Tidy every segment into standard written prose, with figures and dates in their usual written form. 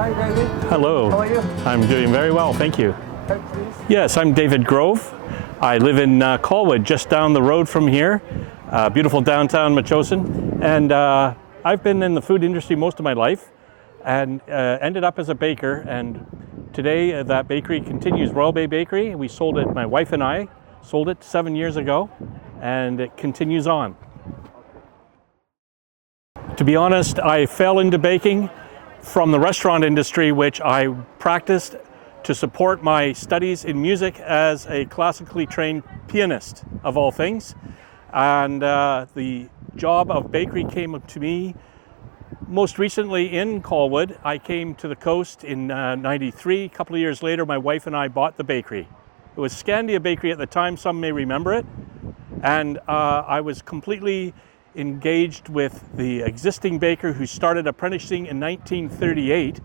Hi, David. Hello. How are you? I'm doing very well, thank you. Hi, please. Yes, I'm David Grove. I live in Colwood, just down the road from here, beautiful downtown Metchosin. And I've been in the food industry most of my life and ended up as a baker. And today that bakery continues, Royal Bay Bakery. We sold it, my wife and I sold it 7 years ago, and it continues on. To be honest, I fell into baking from the restaurant industry, which I practiced to support my studies in music as a classically trained pianist, of all things. And the job of bakery came to me most recently in Colwood. I came to the coast in '93. A couple of years later, my wife and I bought the bakery. It was Scandia Bakery at the time, some may remember it. And I was completely engaged with the existing baker who started apprenticing in 1938,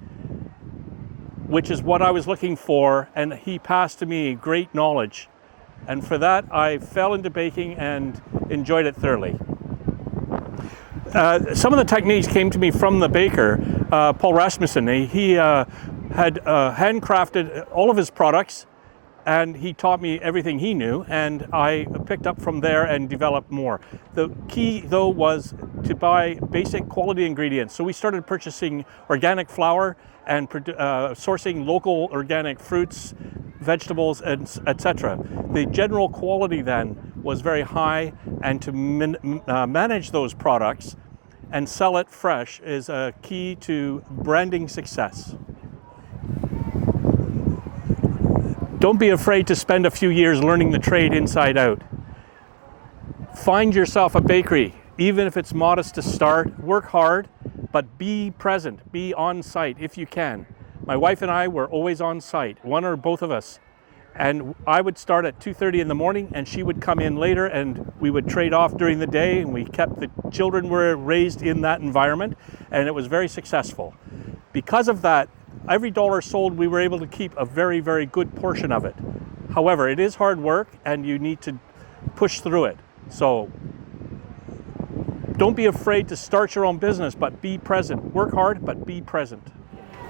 which is what I was looking for, and he passed to me great knowledge. And for that, I fell into baking and enjoyed it thoroughly. Some of the techniques came to me from the baker, Paul Rasmussen. He had handcrafted all of his products, and he taught me everything he knew, and I picked up from there and developed more. The key, though, was to buy basic quality ingredients. So we started purchasing organic flour and sourcing local organic fruits, vegetables, etc. The general quality then was very high, and to manage those products and sell it fresh is a key to branding success. Don't be afraid to spend a few years learning the trade inside out. Find yourself a bakery, even if it's modest to start. Work hard, but be present, be on site if you can. My wife and I were always on site, one or both of us. And I would start at 2:30 in the morning, and she would come in later, and we would trade off during the day, and we kept the children were raised in that environment, and it was very successful. Because of that, every dollar sold, we were able to keep a very, very good portion of it. However, it is hard work, and you need to push through it. So don't be afraid to start your own business, but be present. Work hard, but be present.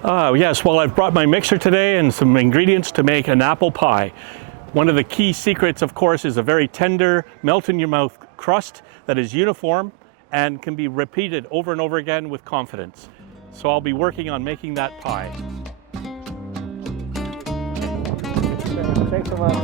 Yes, well, I've brought my mixer today and some ingredients to make an apple pie. One of the key secrets, of course, is a very tender, melt-in-your-mouth crust that is uniform and can be repeated over and over again with confidence. So I'll be working on making that pie. Thanks so much.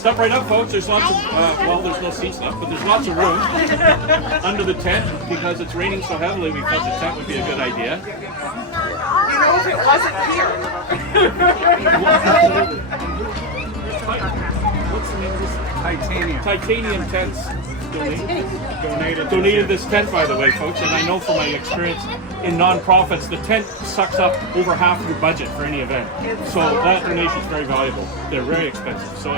Step right up, folks. There's lots of, well, there's no seats left, but there's lots of room under the tent. Because it's raining so heavily, we thought the tent would be a good idea. You know, if it wasn't here. What's the name of this? Titanium. Titanium tents donated this tent, by the way, folks. And I know from my experience in nonprofits, the tent sucks up over half your budget for any event. So that donation is very valuable. They're very expensive. So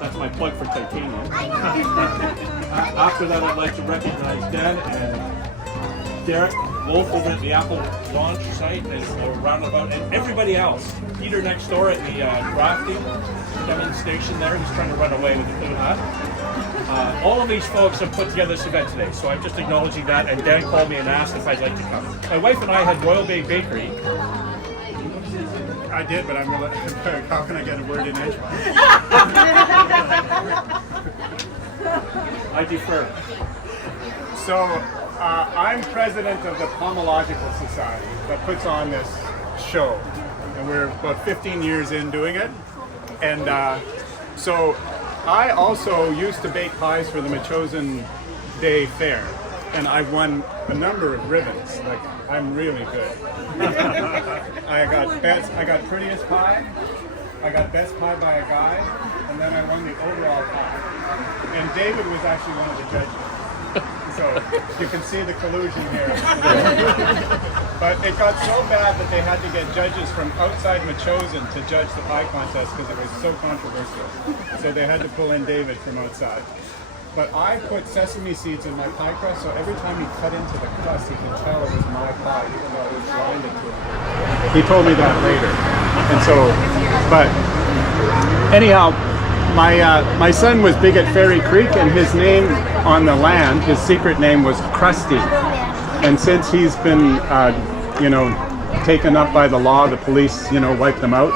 that's my plug for Titanium. After that, I'd like to recognize Dan and Derek Wolf over at the Apple launch site and roundabout, and everybody else. Peter next door at the drafting demonstration there, who's trying to run away with the food hut. All of these folks have put together this event today, so I'm just acknowledging that, and Dan called me and asked if I'd like to come. My wife and I had Royal Bay Bakery. I did, but I'm gonna. How can I get a word in edgewise? I defer. So, I'm president of the Pomological Society that puts on this show, and we're about 15 years in doing it. And so, I also used to bake pies for the Machosen Day Fair, and I've won a number of ribbons. Like, I'm really good. I got prettiest pie, I got best pie by a guy, and then I won the overall pie. And David was actually one of the judges. So you can see the collusion here. But it got so bad that they had to get judges from outside Machosen to judge the pie contest because it was so controversial. So they had to pull in David from outside. But I put sesame seeds in my pie crust, so every time he cut into the crust, he could tell it was my pie, even though it was blinded to him. He told me that later. And so, but anyhow, my son was big at Fairy Creek, and his name on the land, his secret name was Krusty. And since he's been, taken up by the law, the police, wiped him out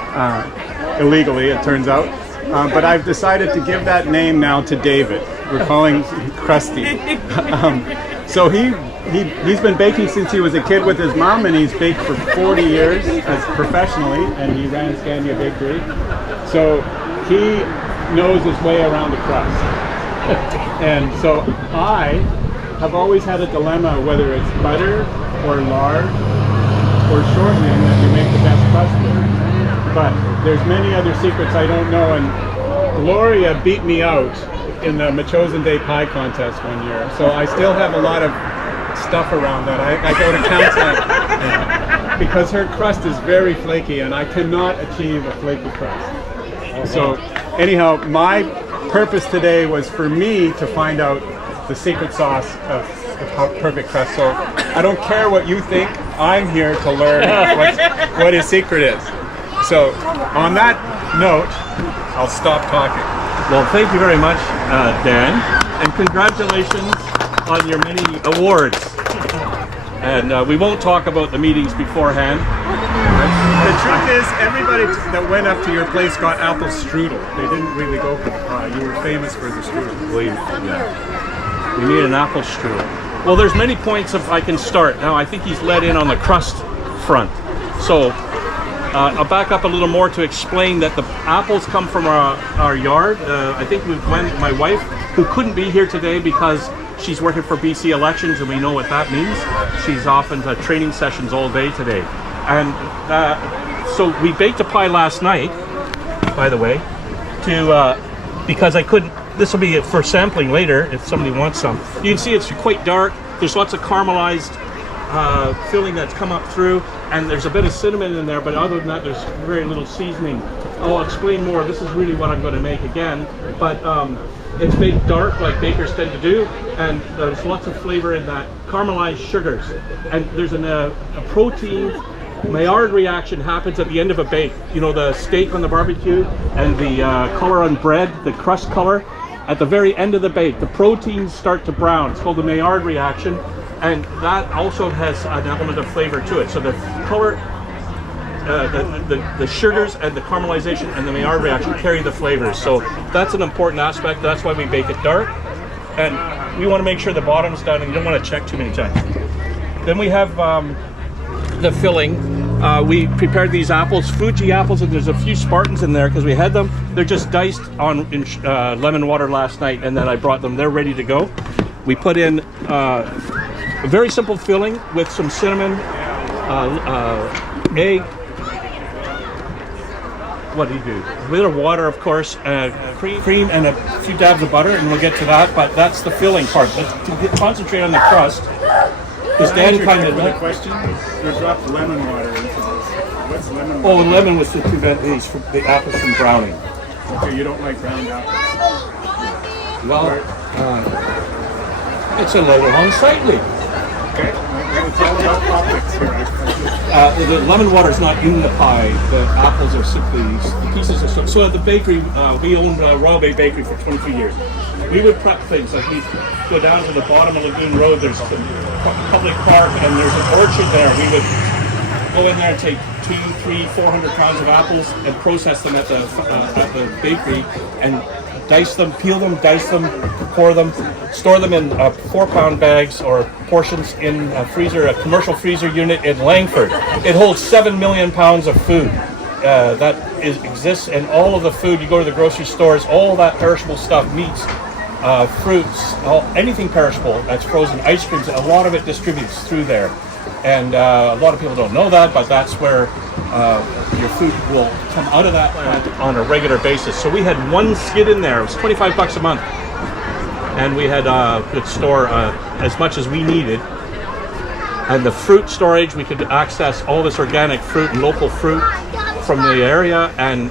illegally, it turns out. But I've decided to give that name now to David. We're calling Krusty. So he's been baking since he was a kid with his mom, and he's baked for 40 years professionally, and he ran Scandia Bakery. So he knows his way around the crust. And so I have always had a dilemma whether it's butter or lard or shortening that you make the best crust with. But there's many other secrets I don't know, and Gloria beat me out in the Machosen Day Pie contest one year. So I still have a lot of stuff around that. I go to counseling because her crust is very flaky, and I cannot achieve a flaky crust. So anyhow, my purpose today was for me to find out the secret sauce of the perfect crust. So I don't care what you think. I'm here to learn what his secret is. So on that note, I'll stop talking. Well, thank you very much, Dan, and congratulations on your many awards. And we won't talk about the meetings beforehand. The truth is, everybody that went up to your place got apple strudel. They didn't really go for the pie. You were famous for the strudel. We need an apple strudel. Well, there's many points if I can start. Now, I think he's let in on the crust front. So I'll back up a little more to explain that the apples come from our yard. I think my wife, who couldn't be here today because she's working for BC elections, and we know what that means. She's often at training sessions all day today. And so we baked a pie last night, by the way, because I couldn't, this will be for sampling later if somebody wants some. You can see it's quite dark. There's lots of caramelized filling that's come up through, and there's a bit of cinnamon in there, but other than that, there's very little seasoning. I'll explain more. This is really what I'm going to make again, but it's baked dark like bakers tend to do, and there's lots of flavor in that caramelized sugars. And there's a protein Maillard reaction happens at the end of a bake. You know, the steak on the barbecue and the color on bread, the crust color. At the very end of the bake, the proteins start to brown. It's called the Maillard reaction, and that also has an element of flavor to it. So the color, the sugars and the caramelization and the Maillard reaction carry the flavors. So that's an important aspect. That's why we bake it dark. And we want to make sure the bottom's done, and you don't want to check too many times. Then we have the filling. we prepared these apples, Fuji apples, and there's a few Spartans in there because we had them. They're just diced in lemon water last night, and then I brought them. They're ready to go. We put in a very simple filling with some cinnamon, egg. What do you do? A bit of water, of course, cream, and a few dabs of butter, and we'll get to that. But that's the filling part. To concentrate on the crust. Because Dan kind of the question. You dropped lemon water into this. What's lemon water? Oh, lemon was to prevent the apples from browning. Okay, you don't like browned apples. Well, it's a little unsightly. Okay, it's all about optics here. The lemon water is not in the pie. The apples are simply the pieces of so at the bakery. We owned Raw Bay Bakery for 23 years. We would prep things like we go down to the bottom of Lagoon Road. There's a public park and there's an orchard there. We would go in there and take 200, 300, 400 pounds of apples and process them at the bakery and dice them, peel them, dice them, core them, store them in 4-pound bags or portions in a freezer, a commercial freezer unit in Langford. It holds 7 million pounds of food that exists, and all of the food, you go to the grocery stores, all that perishable stuff, meats, fruits, anything perishable that's frozen, ice creams, a lot of it distributes through there. And a lot of people don't know that, but that's where your food will come out of that plant on a regular basis. So we had one skid in there. It was $25 a month. And we could store as much as we needed. And the fruit storage, we could access all this organic fruit and local fruit from the area and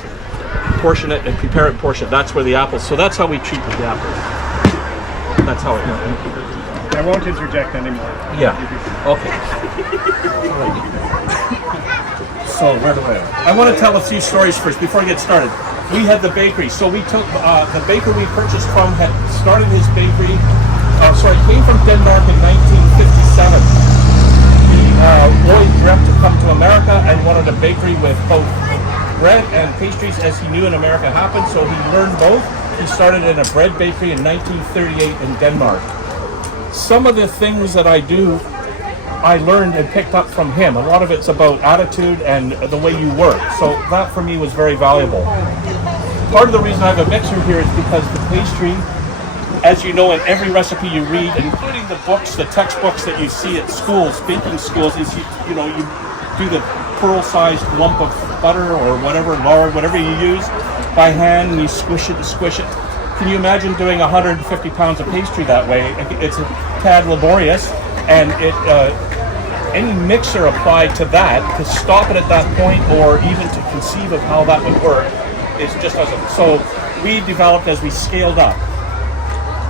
portion it and prepare it and portion it. That's where the apples, so that's how we treat the apples. That's how it I won't interject anymore. Yeah. Okay. So where do I want to tell a few stories first before I get started. We had the bakery. So we took the baker we purchased from had started his bakery. Came from Denmark in 1957. He always dreamt to come to America and wanted a bakery with both bread and pastries, as he knew in America happened. So he learned both. He started in a bread bakery in 1938 in Denmark. Some of the things that I do, I learned and picked up from him. A lot of it's about attitude and the way you work. So that for me was very valuable. Part of the reason I have a mixer here is because the pastry, as you know, in every recipe you read, including the books, the textbooks that you see at schools, baking schools, is you do the pearl-sized lump of butter or whatever, lard, whatever you use, by hand, and you squish it and squish it. Can you imagine doing 150 pounds of pastry that way? It's a tad laborious, and any mixer applied to that, to stop it at that point, or even to conceive of how that would work, is just as a, so we developed as we scaled up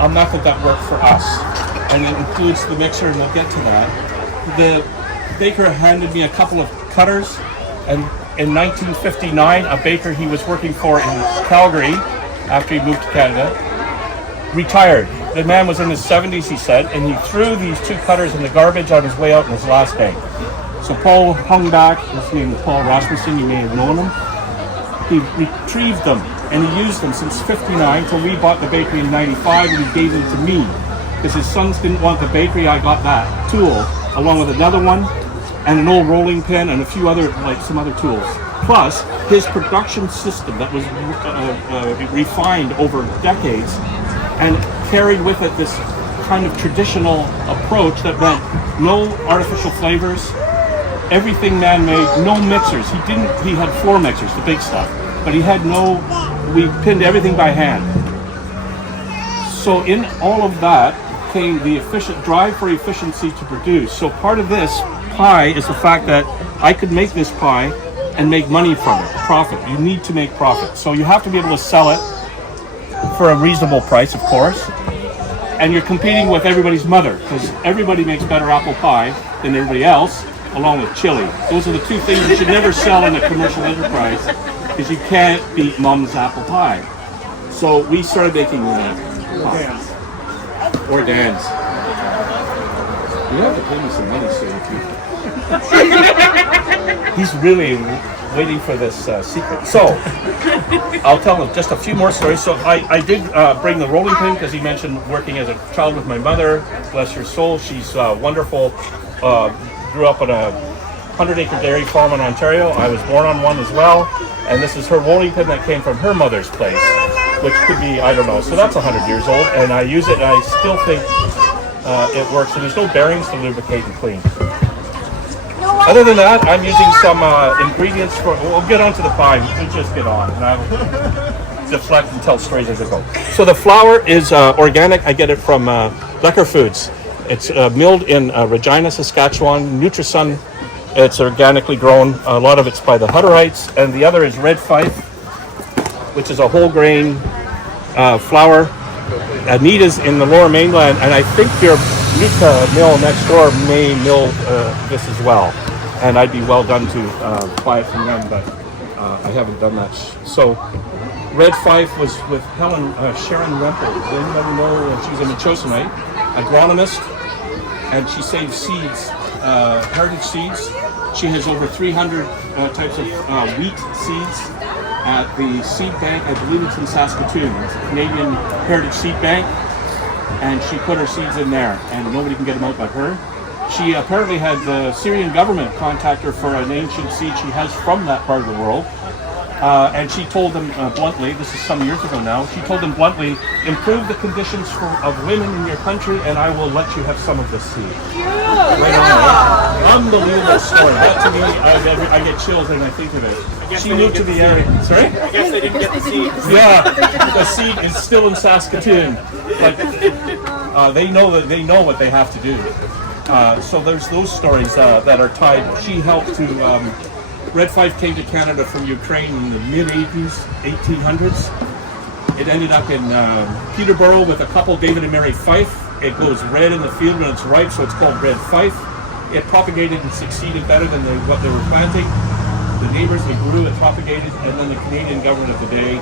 a method that worked for us, and it includes the mixer, and we'll get to that. The baker handed me a couple of cutters, and in 1959, a baker he was working for in Calgary, after he moved to Canada, retired. The man was in his 70s, he said, and he threw these 2 cutters in the garbage on his way out in his last day. So Paul hung back, his name was Paul Rasmussen, you may have known him. He retrieved them, and he used them since 59 till we bought the bakery in 95, and he gave them to me. Because his sons didn't want the bakery, I got that tool, along with another one, and an old rolling pin, and a few other, some other tools. Plus, his production system that was refined over decades and carried with it this kind of traditional approach that meant no artificial flavors, everything man-made, no mixers. He had floor mixers, the big stuff, but he had we pinned everything by hand. So in all of that came the efficient drive for efficiency to produce. So part of this pie is the fact that I could make this pie and make money from it, profit. You need to make profit. So you have to be able to sell it for a reasonable price, of course. And you're competing with everybody's mother, because everybody makes better apple pie than everybody else, along with chili. Those are the 2 things you should never sell in a commercial enterprise, because you can't beat mom's apple pie. So we started making pies. Or Dan's. You have to pay me some money soon, too. He's really waiting for this secret. So, I'll tell him just a few more stories. So, I did bring the rolling pin because he mentioned working as a child with my mother. Bless her soul. She's wonderful. Grew up in a 100-acre dairy farm in Ontario. I was born on one as well. And this is her rolling pin that came from her mother's place, which could be, I don't know, so that's 100 years old. And I use it and I still think it works. And there's no bearings to lubricate and clean. Other than that, I'm using some ingredients for, we'll get on to the pie. We'll just get on. And I will deflect and tell stories as I go. So the flour is organic. I get it from Lecker Foods. It's milled in Regina, Saskatchewan, Nutrisun. It's organically grown. A lot of it's by the Hutterites. And the other is Red Fife, which is a whole grain flour. Anita's in the Lower Mainland, and I think your Nuka mill next door may mill this as well. And I'd be well done to buy it from them, but I haven't done that. So Red Fife was with Sharon Rempel. Does anybody know? She's a Michosonite, agronomist, and she saves seeds, heritage seeds. She has over 300 types of wheat seeds at the seed bank. I believe it's in Saskatoon. It's a Canadian Heritage Seed Bank, and she put her seeds in there, and nobody can get them out but her. She apparently had the Syrian government contact her for an ancient seed she has from that part of the world. And she told them bluntly, this is some years ago now, she told them bluntly, improve the conditions of women in your country and I will let you have some of this seed. Right on. Unbelievable story. That to me, I get chills when I think of it. She moved to the area. Sorry? I guess they didn't get the seed. Yeah, the seed is still in Saskatoon. But they know what they have to do. So there's those stories that are tied. She helped to... Red Fife came to Canada from Ukraine in the mid-80s, 1800s. It ended up in Peterborough with a couple, David and Mary Fife. It goes red in the field when it's ripe, so it's called Red Fife. It propagated and succeeded better than what they were planting. The neighbors, they grew, it propagated, and then the Canadian government of the day,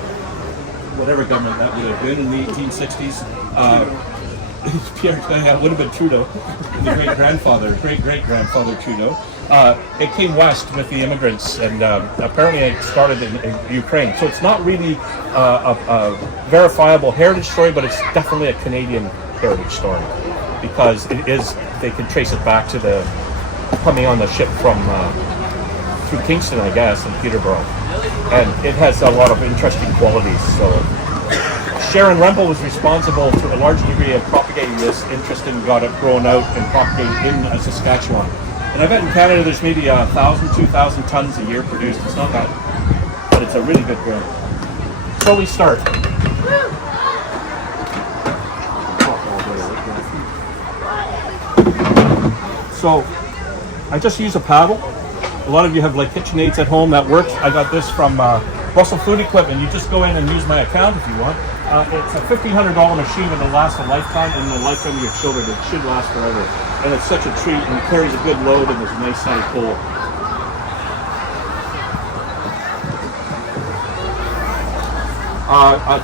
whatever government that would have been in the 1860s, Pierre, that would have been Trudeau, the great-great-grandfather Trudeau. It came west with the immigrants, and apparently it started in Ukraine. So it's not really a verifiable heritage story, but it's definitely a Canadian heritage story because it is. They can trace it back to the coming on the ship from through Kingston, I guess, in Peterborough, and it has a lot of interesting qualities. So Sharon Rempel was responsible to a large degree of propagating this interest and got it grown out and propagated in Saskatchewan. And I bet in Canada there's maybe 1,000, 2,000 tons a year produced. It's not that, but it's a really good grain. So we start. So I just use a paddle. A lot of you have like KitchenAids at home that works. I got this from Russell Food Equipment. You just go in and use my account if you want. It's a $1,500 machine and it'll last a lifetime, and the lifetime of your children. It should last forever. And it's such a treat, and it carries a good load, and there's a nice size bowl.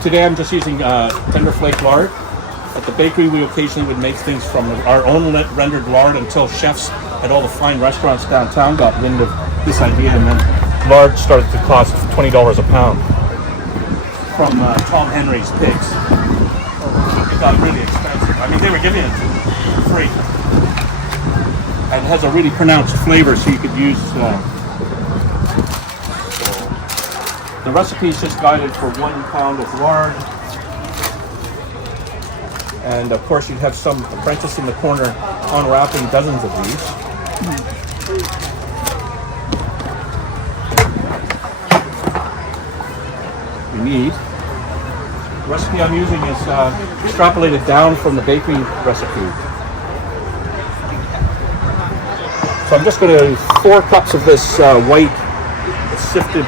Today I'm just using tender flake lard. At the bakery we occasionally would make things from our own rendered lard until chefs at all the fine restaurants downtown got wind of this idea, and then lard started to cost $20 a pound from Tom Henry's pigs. It got really expensive. I mean, they were giving it for free. And it has a really pronounced flavor, so you could use... the recipe is just guided for 1 pound of lard. And of course, you'd have some apprentice in the corner unwrapping dozens of these. You need. The recipe I'm using is extrapolated down from the bakery recipe. So I'm just going to 4 cups of this white sifted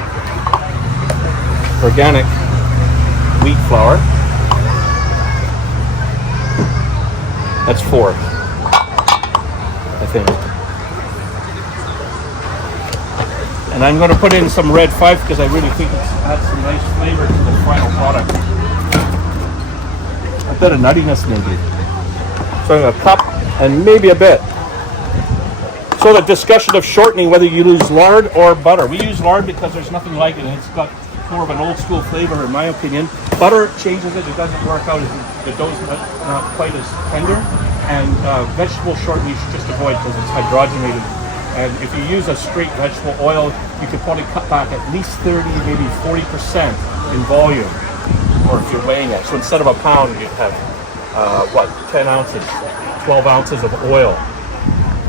organic wheat flour. That's 4, I think. And I'm going to put in some red Fife because I really think it adds some nice flavor to the final product. A bit of nuttiness maybe. So a cup and maybe a bit. So the discussion of shortening whether you use lard or butter. We use lard because there's nothing like it. It's got more of an old school flavor in my opinion. Butter changes it. It doesn't work out. The dough's not quite as tender. And vegetable shortening you should just avoid because it's hydrogenated And if you use a straight vegetable oil, you could probably cut back at least 30, maybe 40% in volume, or if you're weighing it. So instead of a pound, you'd have, 10 ounces, 12 ounces of oil,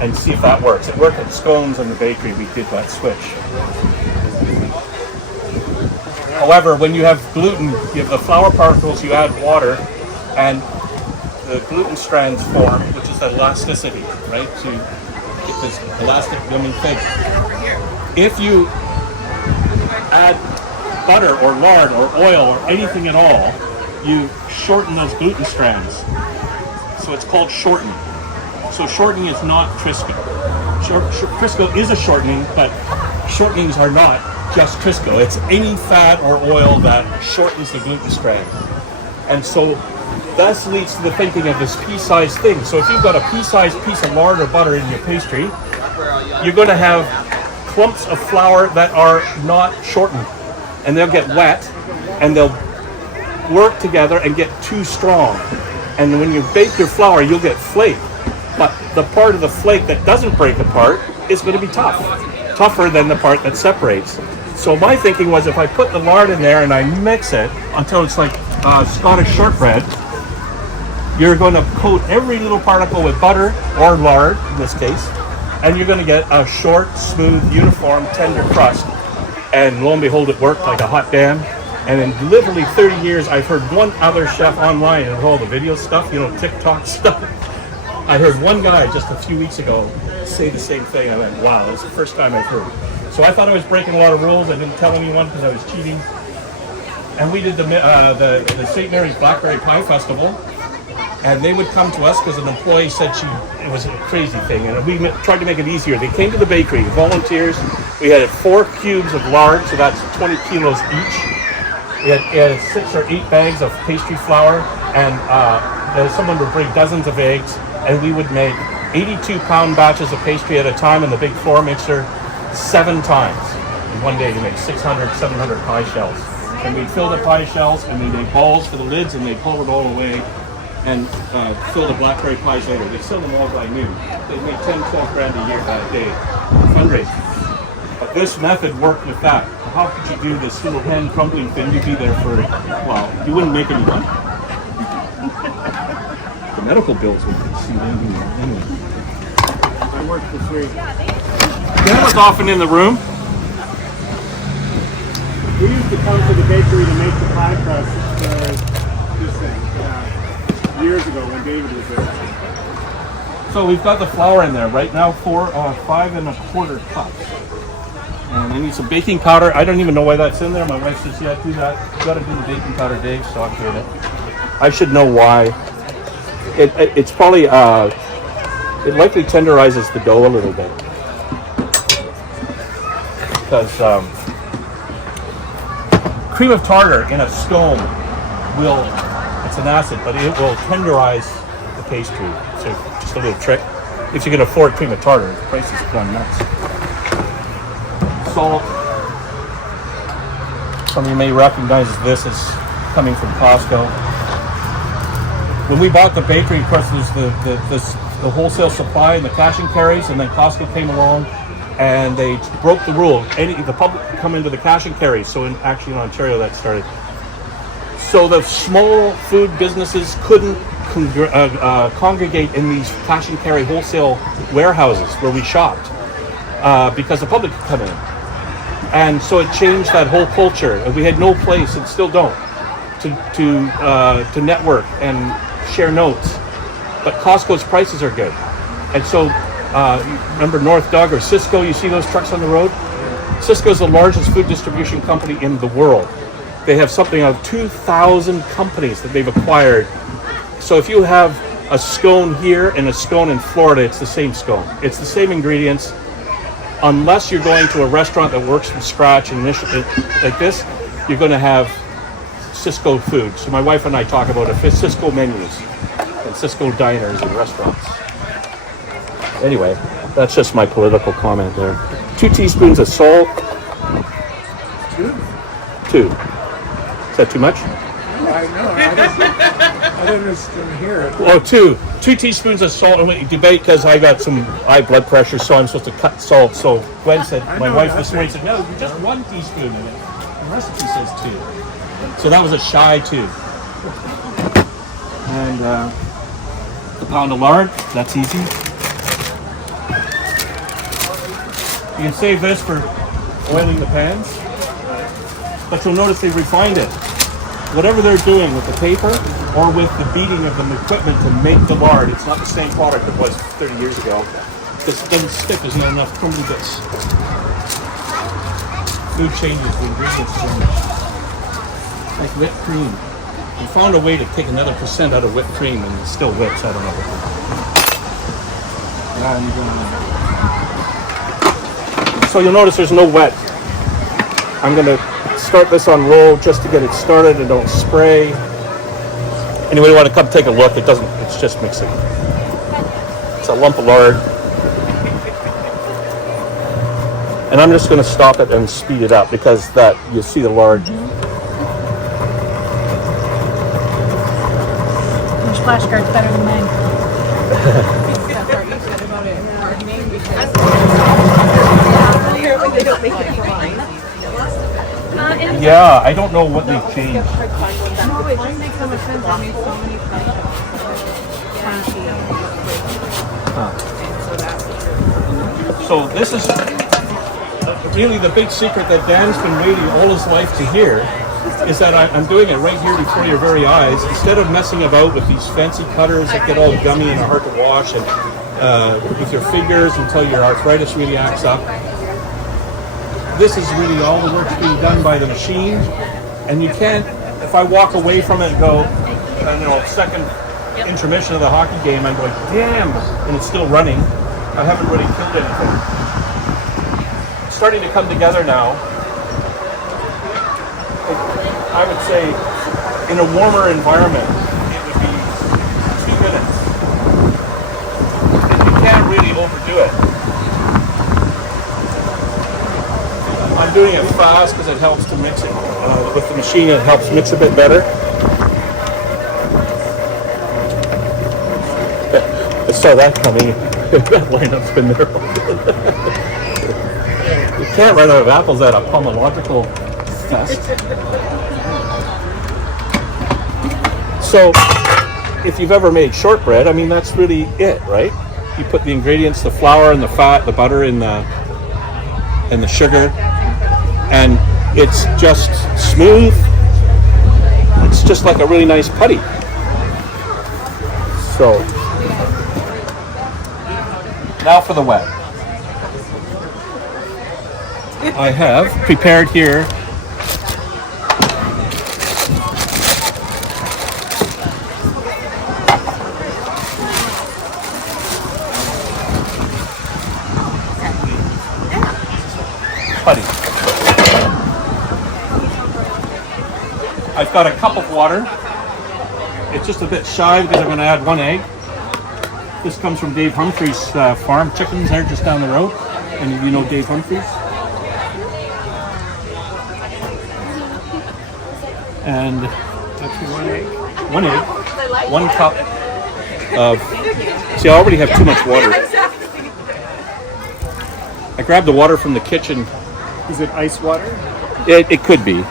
and see if that works. It worked at scones in the bakery. We did that switch. However, when you have gluten, you have the flour particles, you add water, and the gluten strands form, which is the elasticity, right? To get this elastic gummy thing. If you add butter or lard or oil or anything at all, you shorten those gluten strands. So it's called shortening. So shortening is not Trisco. Trisco is a shortening, but shortenings are not just Trisco. It's any fat or oil that shortens the gluten strand. And so this leads to the thinking of this pea-sized thing. So if you've got a pea-sized piece of lard or butter in your pastry, you're going to have clumps of flour that are not shortened. And they'll get wet, and they'll work together and get too strong. And when you bake your flour, you'll get flake. But the part of the flake that doesn't break apart is going to be tough. Tougher than the part that separates. So my thinking was, if I put the lard in there and I mix it until it's like Scottish shortbread, you're going to coat every little particle with butter or lard in this case, and you're going to get a short, smooth, uniform, tender crust. And lo and behold, it worked like a hot damn. And in literally 30 years, I've heard one other chef online and all the video stuff, TikTok stuff. I heard one guy just a few weeks ago say the same thing. I went, wow, this is the first time I've heard. So I thought I was breaking a lot of rules. I didn't tell anyone because I was cheating. And we did the St. Mary's Blackberry Pie Festival. And they would come to us because an employee said it was a crazy thing. And we tried to make it easier. They came to the bakery, volunteers. We had 4 cubes of lard, so that's 20 kilos each. We had 6 or 8 bags of pastry flour. And someone would bring dozens of eggs. And we would make 82-pound batches of pastry at a time in the big floor mixer 7 times. In one day to make 600, 700 pie shells. And we'd fill the pie shells, and we'd make balls for the lids, and they'd pull it all away and fill the blackberry pies later. They sell them all by noon. They'd make 10, 12 grand a year a day fundraising. But this method worked with that. How could you do this little hand crumbling thing? You'd be there for, well, you wouldn't make any money. The medical bills would exceed anything anyway. I worked for free. Dad was often in the room. We used to come to the bakery to make the pie crust this thing years ago when David was there. So we've got the flour in there right now, 5 1/4 cups. And I need some baking powder. I don't even know why that's in there. My wife says, yeah, do that. You gotta do the baking powder, Dave, so I'm doing it. I should know why. It's probably, it likely tenderizes the dough a little bit. Because cream of tartar in a scone it's an acid, but it will tenderize the pastry. So just a little trick. If you can afford cream of tartar, the price has gone nuts. Salt. Some of you may recognize this as coming from Costco. When we bought the bakery, of course, there's the wholesale supply and the cash and carries, and then Costco came along and they broke the rule. The public could come into the cash and carry. So actually in Ontario that started. So the small food businesses couldn't congregate in these cash and carry wholesale warehouses where we shopped because the public could come in. And so it changed that whole culture. And we had no place, and still don't, to network and share notes. But Costco's prices are good. And so remember North Doug or Cisco, you see those trucks on the road? Cisco is the largest food distribution company in the world. They have something of 2,000 companies that they've acquired. So if you have a scone here and a scone in Florida, it's the same scone. It's the same ingredients. Unless you're going to a restaurant that works from scratch and like this, you're going to have Cisco food. So my wife and I talk about Cisco menus and Cisco diners and restaurants. Anyway, that's just my political comment there. 2 teaspoons of salt. 2? Is that too much? I know. I don't understand here. Well, two teaspoons of salt. And we debate because I got some high blood pressure, so I'm supposed to cut salt. So Gwen said, my wife this morning said, no, just 1 teaspoon. And the recipe says 2. So that was a shy 2. And a pound of lard. That's easy. You can save this for oiling the pans. But you'll notice they've refined it. Whatever they're doing with the paper or with the beating of the equipment to make the lard, it's not the same product it was 30 years ago. This doesn't stick, there's not enough crumbly bits. Food changes the ingredients so much. Like whipped cream. We found a way to take another % out of whipped cream and it still whips, I don't know. And, so you'll notice there's no wet. I'm going to start this on low just to get it started and don't spray. Anybody want to come take a look? It's just mixing. It's a lump of lard. And I'm just going to stop it and speed it up because that you see the lard. Your flashcard's better than mine. Yeah, I don't know what they've changed. No, it just makes so much sense. I made so many So this is really the big secret that Dan's been waiting all his life to hear, is that I'm doing it right here before your very eyes. Instead of messing about with these fancy cutters that get all gummy and hard to wash and with your fingers until your arthritis really acts up. This is really all the work being done by the machine, and you can't, if I walk away from it and go, second intermission of the hockey game, I'm going, damn, and it's still running. I haven't really killed anything. It's starting to come together now. I would say in a warmer environment, it would be 2 minutes. You can't really overdo it. I'm doing it fast because it helps to mix it. With the machine, it helps mix a bit better. I saw that coming. That lineup's been there. You can't run out of apples at a pomological fest. So, if you've ever made shortbread, I mean, that's really it, right? You put the ingredients, the flour and the fat, the butter and the sugar, and it's just smooth. It's just like a really nice putty. So, now for the wet. I have prepared here putty. I've got a cup of water. It's just a bit shy because I'm going to add 1 egg. This comes from Dave Humphrey's farm. Chickens there just down the road. And you know Dave Humphreys? And That's 1 egg. 1 egg. 1 cup of... See, I already have too much water. I grabbed the water from the kitchen. Is it ice water? It could be.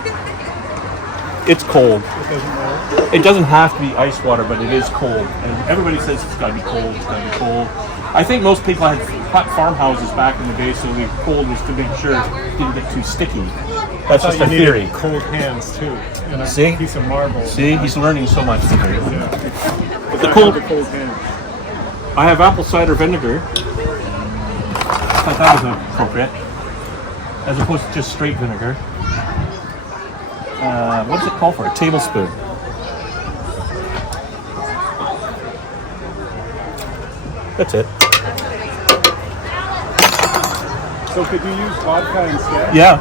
It's cold. It doesn't matter. It doesn't have to be ice water, but it is cold. And everybody says it's got to be cold, it's got to be cold. I think most people had hot farmhouses back in the day, so the cold was to make sure it didn't get too sticky. That's just a theory. Cold hands too. And a See? piece of marble. See, he's learning so much today. Yeah. But the cold hands. I have apple cider vinegar. I thought that was appropriate, as opposed to just straight vinegar. What does it call for? A tablespoon. That's it. So could you use vodka instead? Yeah.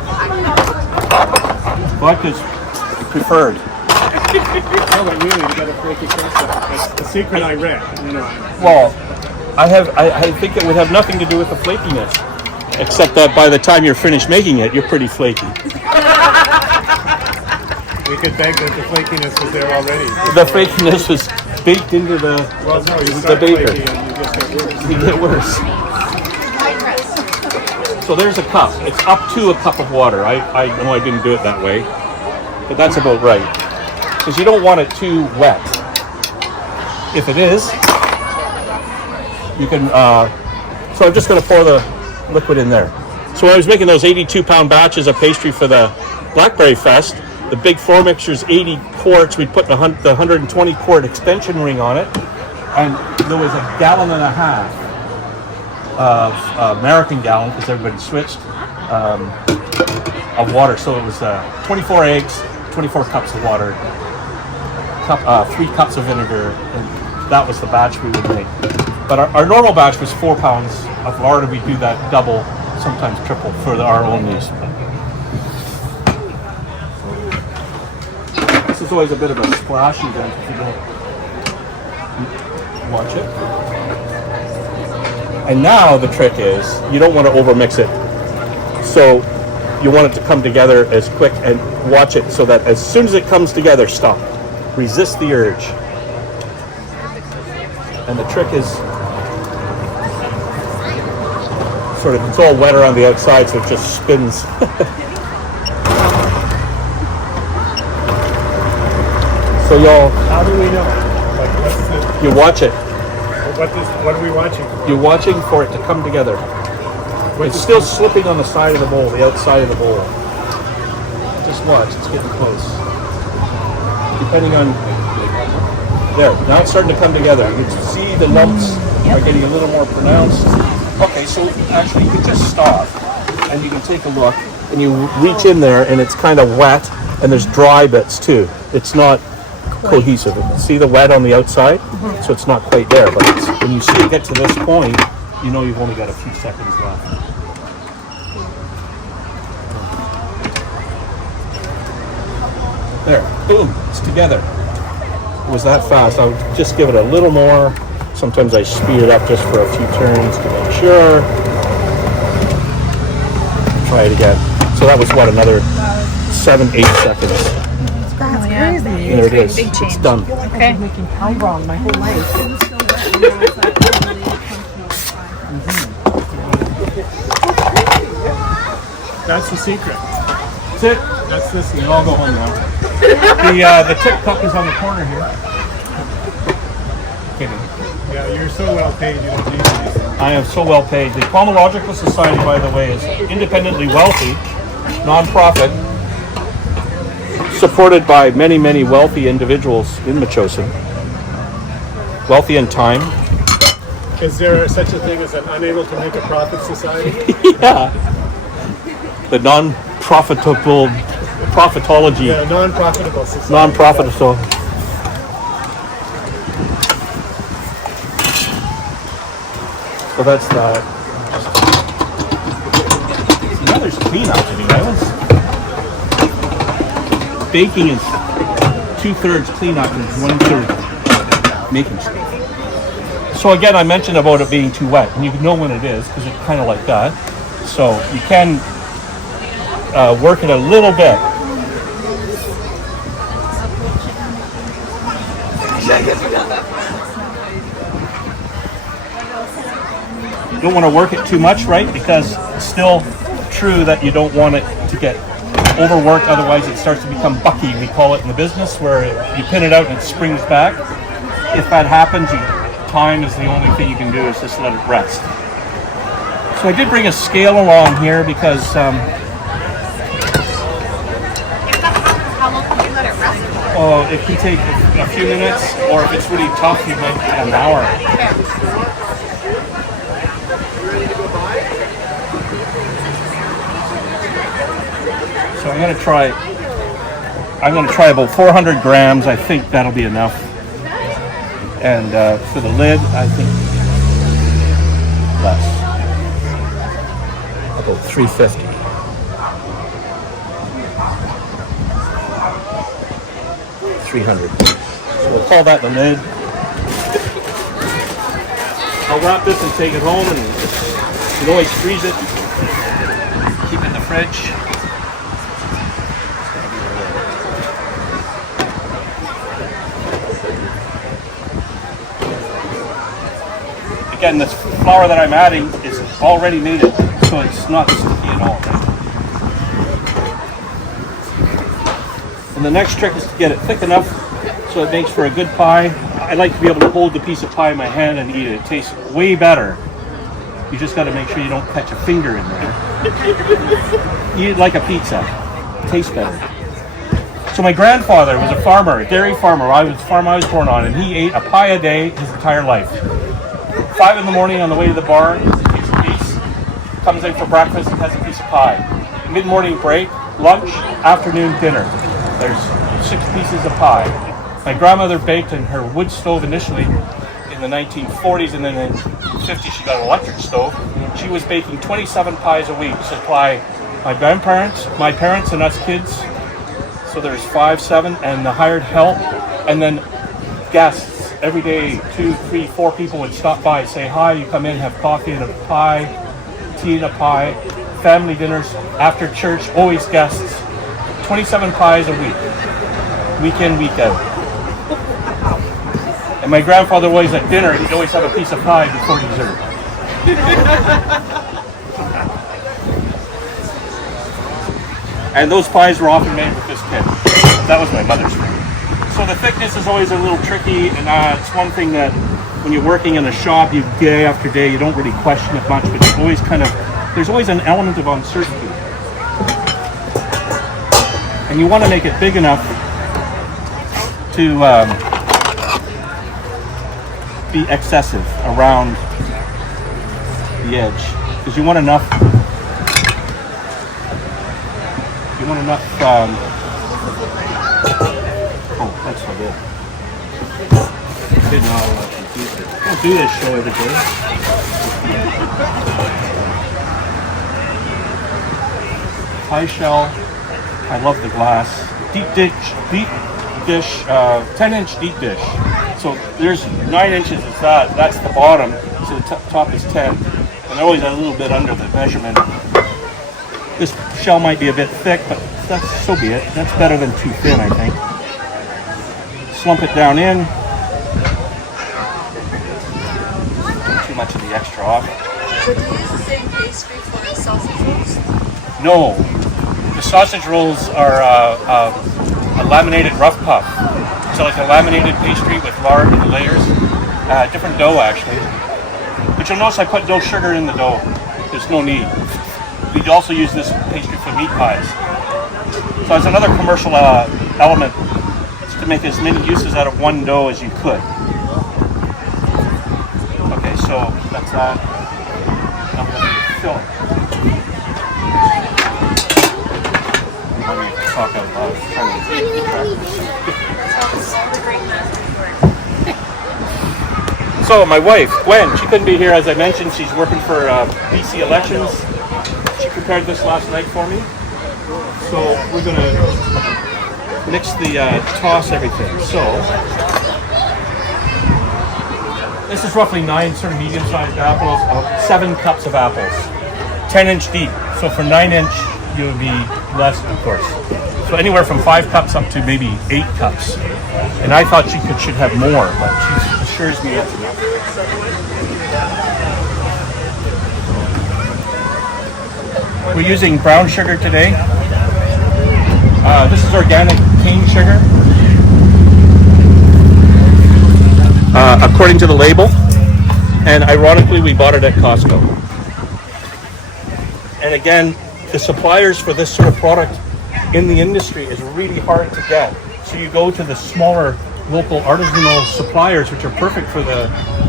Vodka's preferred. No, but really, you got to break it down. That's the secret I read. You know. Well, I think it would have nothing to do with the flakiness, except that by the time you're finished making it, you're pretty flaky. We could beg that the flakiness was there already. The flakiness was baked into the Well, no, you the start baker. flaky and you just get worse. You get worse. So there's a cup. It's up to a cup of water. I know I didn't do it that way, but that's about right. Because you don't want it too wet. If it is, you can, so I'm just going to pour the liquid in there. So when I was making those 82-pound batches of pastry for the Blackberry Fest, the big flour mixture's 80 quarts, we put the 120 quart extension ring on it, and there was a gallon and a half of American gallon, because everybody switched, of water. So it was 24 eggs, 24 cups of water, 3 cups of vinegar, and that was the batch we would make. But our normal batch was 4 pounds of lard, and we do that double, sometimes triple, for our own use. This is always a bit of a splash event if you don't watch it. And now the trick is, you don't want to overmix it. So you want it to come together as quick, and watch it so that as soon as it comes together, stop. Resist the urge. And the trick is sort of, it's all wet around the outside, so it just spins. So y'all, How do we know? Like, what's the, you watch it. what are we watching? You're watching for it to come together. It's still slipping on the side of the bowl, the outside of the bowl. Just watch, it's getting close. Depending on, there, now it's starting to come together. You can see the lumps are getting a little more pronounced. Okay, so actually you can just stop and you can take a look, and you reach in there and it's kind of wet, and there's dry bits too. It's not cohesive. See the wet on the outside? So it's not quite there, but it's, when you see it get to this point, you know you've only got a few seconds left. There, boom, it's together. It was that fast. I would just give it a little more. Sometimes I speed it up just for a few turns to make sure. Try it again. So that was what, another 7-8 seconds. That's crazy. There it is. Big change. It's done. Okay. Making pie wrong my whole life. That's the secret. That's it. That's this. You can all go home now. The tip cup is on the corner here. Kidding. Yeah, you're so well paid, you don't need these things. I am so well paid. The Pomological Society, by the way, is independently wealthy, non-profit, supported by many, many wealthy individuals in Metchosin. Wealthy in time. Is there such a thing as an unable to make a profit society? Yeah. The non-profitable profitology. Yeah, non-profitable society. Non-profitable. So that's that. Now there's cleanup to do. Baking is 2/3 cleanup and 1/3 making stuff. So again, I mentioned about it being too wet, and you know when it is because it's kind of like that. So you can work it a little bit. You don't want to work it too much, right? Because it's still true that you don't want it to get overworked, otherwise it starts to become bucky, we call it in the business, where you pin it out and it springs back. If that happens, time is the only thing you can do, is just let it rest. So I did bring a scale along here because How long can you let it rest for? it can take a few minutes, or if it's really tough, you might take an hour. So I'm going to try about 400 grams. I think that'll be enough. And for the lid, I think less. About 350. $300. So we'll call that the lid. I'll wrap this and take it home, and you can always freeze it. Keep it in the fridge. again, this flour that I'm adding is already made it, so it's not sticky at all. And the next trick is to get it thick enough so it makes for a good pie. I like to be able to hold the piece of pie in my hand and eat it. It tastes way better. You just got to make sure you don't catch a finger in there. Eat it like a pizza. It tastes better. So my grandfather was a farmer, a dairy farmer. The farm I was born on, and he ate a pie a day his entire life. 5 in the morning on the way to the barn, takes a piece, comes in for breakfast and has a piece of pie. Mid-morning break, lunch, afternoon dinner. There's 6 pieces of pie. My grandmother baked in her wood stove initially in the 1940s, and then in the 50s she got an electric stove. She was baking 27 pies a week to supply my grandparents, my parents, and us kids. So there's 5, 7, and the hired help, and then guests. Every day, 2, 3, 4 people would stop by, say hi, you come in, have coffee and a pie, tea and a pie, family dinners, after church, always guests. 27 pies a week, week in, week out. And my grandfather always at dinner, he'd always have a piece of pie before dessert. And those pies were often made with this kit. That was my mother's favorite. So the thickness is always a little tricky, and it's one thing that when you're working in a shop, you day after day, you don't really question it much, but it's always there's always an element of uncertainty. And you want to make it big enough to be excessive around the edge, because you want enough oh, that's so good. Didn't know how much you use it. Don't do this show every day. Pie shell. I love the glass. Deep dish, 10-inch deep dish. So there's 9 inches is that. That's the bottom. So the top is 10. And always a little bit under the measurement. This shell might be a bit thick, but so be it. That's better than too thin, I think. Slump it down in. Take too much of the extra off. So do you use the same pastry for the sausage rolls? No. The sausage rolls are a laminated rough puff. So like a laminated pastry with lard and layers. Different dough, actually. But you'll notice I put no sugar in the dough. There's no need. We also use this pastry for meat pies. So it's another commercial element to make as many uses out of one dough as you could. Okay, so that's that. I'm going to fill it. Let me talk out loud. So my wife, Gwen, she couldn't be here, as I mentioned. She's working for BC elections. She prepared this last night for me. So we're going to mix toss everything. So this is roughly 9 sort of medium-sized apples, 7 cups of apples, 10-inch deep. So for 9-inch, you would be less, of course. So anywhere from 5 cups up to maybe 8 cups. And I thought she should have more, but she assures me that's enough. We're using brown sugar today. This is organic cane sugar, according to the label. And ironically, we bought it at Costco. And again, the suppliers for this sort of product in the industry is really hard to get. So you go to the smaller local artisanal suppliers, which are perfect for the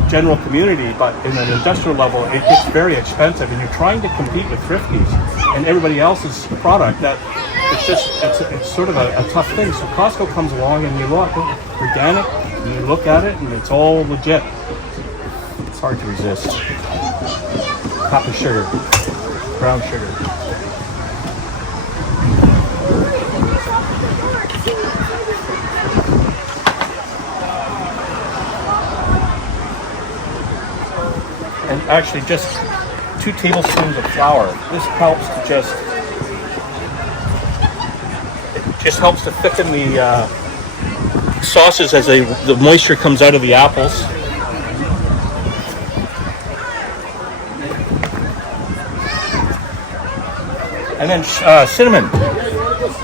general community, but in an industrial level, it gets very expensive, and you're trying to compete with thrifties and everybody else's product. That it's sort of a tough thing. So Costco comes along, and you look organic, and you look at it, and it's all legit. It's hard to resist. Cup of sugar, brown sugar. And actually just 2 tablespoons of flour. This helps to just helps to thicken the sauces as the moisture comes out of the apples. And then cinnamon.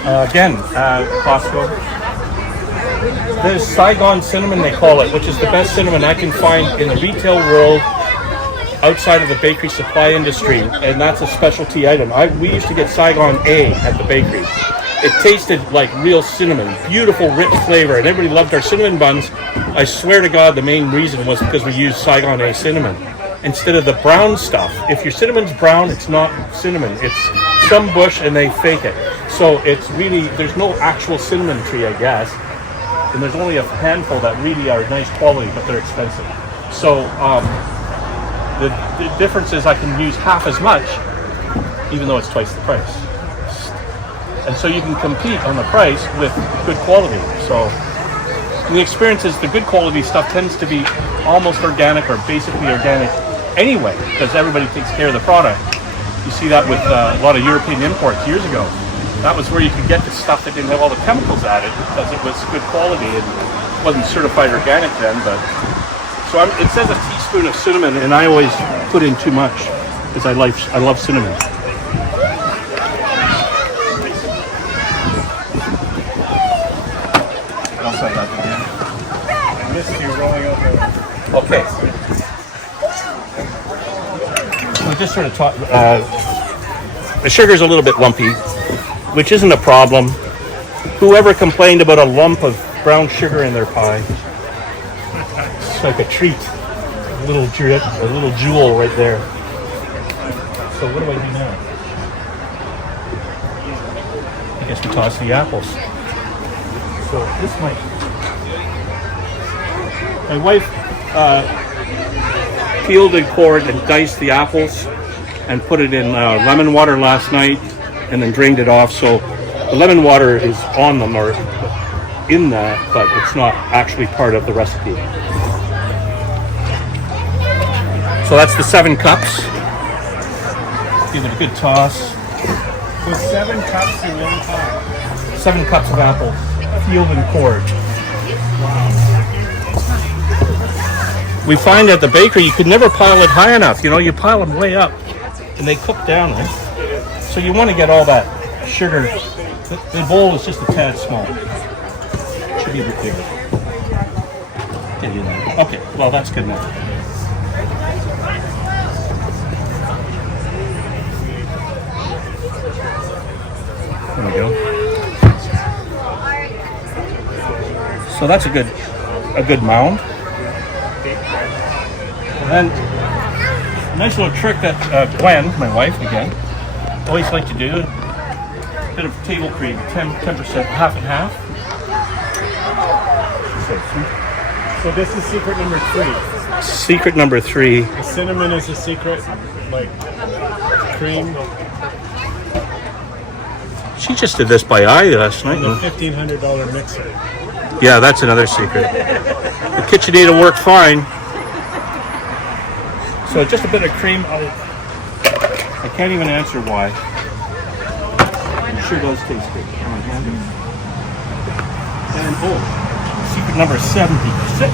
Again, Costco. There's Saigon cinnamon, they call it, which is the best cinnamon I can find in the retail world outside of the bakery supply industry, and that's a specialty item. We used to get Saigon A at the bakery. It tasted like real cinnamon, beautiful, rich flavor, and everybody loved our cinnamon buns. I swear to God, the main reason was because we used Saigon A cinnamon instead of the brown stuff. If your cinnamon's brown, it's not cinnamon. It's some bush and they fake it. So it's really, there's no actual cinnamon tree, I guess. And there's only a handful that really are nice quality, but they're expensive. So the difference is I can use half as much, even though it's twice the price. And so you can compete on the price with good quality. So the experience is the good quality stuff tends to be almost organic or basically organic anyway, because everybody takes care of the product. You see that with a lot of European imports years ago. That was where you could get the stuff that didn't have all the chemicals added because it was good quality and wasn't certified organic then. But so it says a teaspoon of cinnamon, and I always put in too much because I love cinnamon. Also, I got again. I missed you rolling out the... Okay. So just sort of talk. The sugar's a little bit lumpy, which isn't a problem. Whoever complained about a lump of brown sugar in their pie, it's like a treat, a little drip, a little jewel right there. So what do I do now? I guess we toss the apples. So this might. My wife peeled and cored and diced the apples and put it in lemon water last night and then drained it off. So the lemon water is on them or in that, but it's not actually part of the recipe. So that's the 7 cups. Give it a good toss. So 7 cups in one pie. 7 cups of apples, peeled and cored. We find at the bakery you could never pile it high enough. You know, you pile them way up and they cook down, right? So you want to get all that sugar. The bowl is just a tad small. Should be a bit bigger. Get in there. Okay, well that's good enough. There we go. So that's a good mound. And then a nice little trick that Gwen, my wife again, always like to do. A bit of table cream, 10%, half and half. So this is secret number 3. Secret number 3. The cinnamon is a secret, like cream. She just did this by eye last night. And a $1,500 mixer. Yeah, that's another secret. The KitchenAid will work fine. So just a bit of cream. I can't even answer why. It sure does taste good. And secret number 76.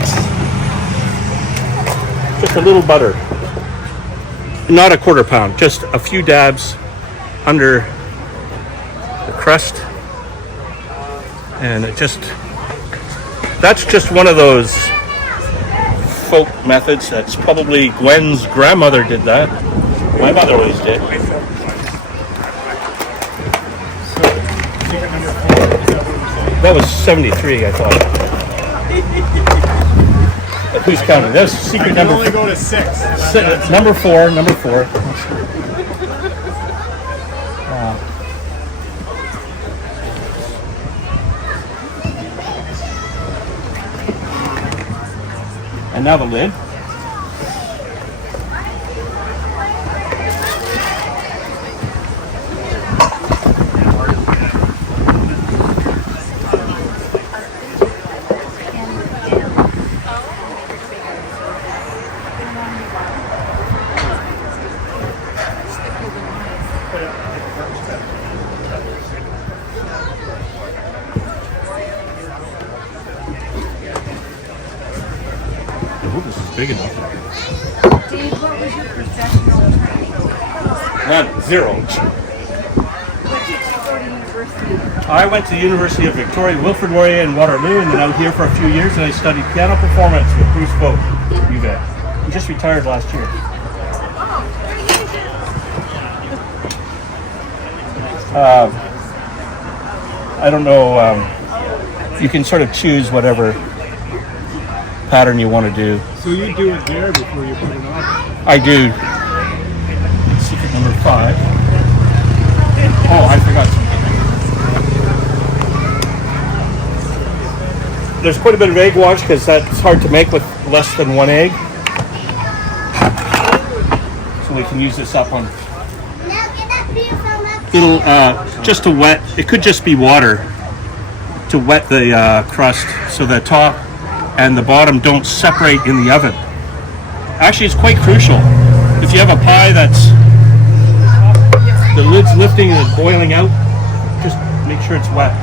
Just a little butter. Not a quarter pound, just a few dabs under the crust. And that's just one of those folk methods. That's probably Gwen's grandmother did that. My mother always did. That was 73, I thought. But who's counting? That's secret number. Only go to 6. Number 4. Number 4. And now the lid. This is big enough. Dave, what was your professional training? None. 0. I went to the University of Victoria, Wilfrid Laurier in Waterloo, and then out here for a few years, and I studied piano performance with Bruce Vogt, UVA. He just retired last year. I don't know, you can sort of choose whatever pattern you want to do. So you do it there before you put it on? I do. Secret number 5. Oh, I forgot something. There's quite a bit of egg wash because that's hard to make with less than 1 egg. So we can use this up on. It'll just to wet. It could just be water to wet the crust so the top and the bottom don't separate in the oven. Actually, it's quite crucial. If you have a pie that's the lid's lifting and it's boiling out, just make sure it's wet.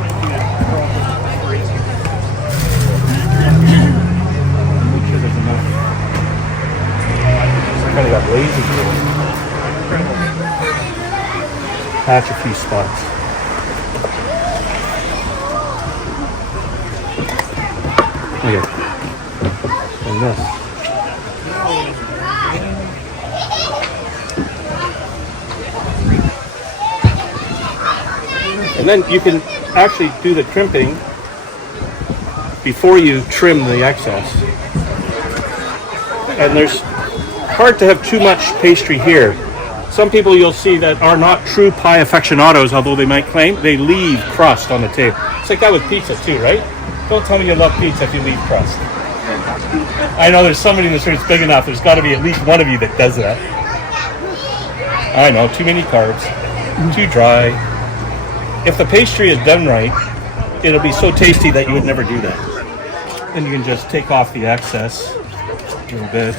Make sure there's enough. Kind of got lazy here. Patch a few spots. Okay. And this. And then you can actually do the crimping before you trim the excess. And there's hard to have too much pastry here. Some people you'll see that are not true pie aficionados, although they might claim, they leave crust on the table. It's like that with pizza too, right? Don't tell me you love pizza if you leave crust. I know there's somebody in this room that's big enough, there's got to be at least one of you that does that. I know, too many carbs, too dry. If the pastry is done right, it'll be so tasty that you would never do that. Then you can just take off the excess a little bit.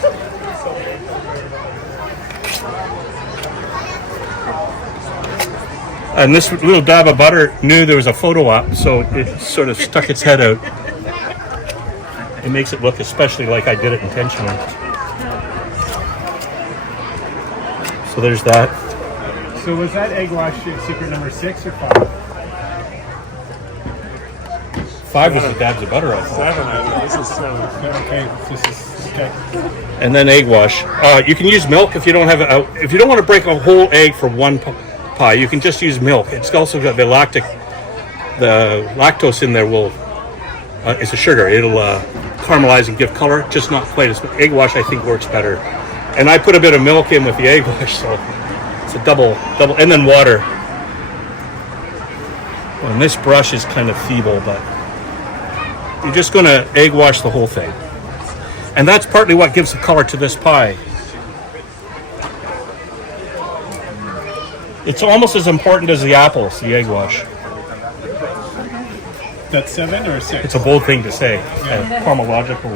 And this little dab of butter knew there was a photo op, so it sort of stuck its head out. It makes it look especially like I did it intentionally. So there's that. So was that egg wash secret number 6 or 5? 5 was the dabs of butter, I thought. 7. This is 7. Okay, this is okay. And then egg wash. You can use milk if you don't have if you don't want to break a whole egg for one pie. You can just use milk. It's also got the lactose in there will. It's a sugar. It'll caramelize and give color. Just not quite as egg wash. I think works better. And I put a bit of milk in with the egg wash, so it's a double, and then water. Well, and this brush is kind of feeble, but you're just going to egg wash the whole thing. And that's partly what gives the color to this pie. It's almost as important as the apples, the egg wash. That's 7 or 6? It's a bold thing to say. Caramelical.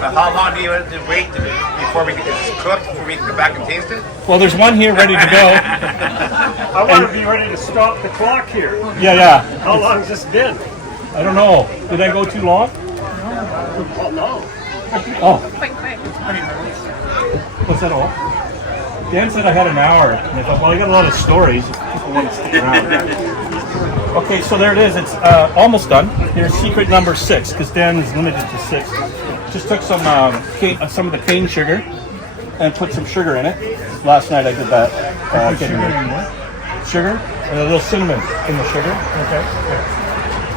How long do you have to wait before we get this cooked, before we can come back and taste it? Well, there's one here ready to go. I want to be ready to stop the clock here. Yeah. How long has this been? I don't know. Did I go too long? Oh, no. Oh, Quite quick. what's that all? Dan said I had an hour. And I thought, well, I got a lot of stories if people want to stick around. Okay, so there it is. It's almost done. Here's secret number 6, because Dan is limited to 6. Just took some of the cane sugar and put some sugar in it. Last night I did that. Sugar and a little cinnamon in the sugar. Okay.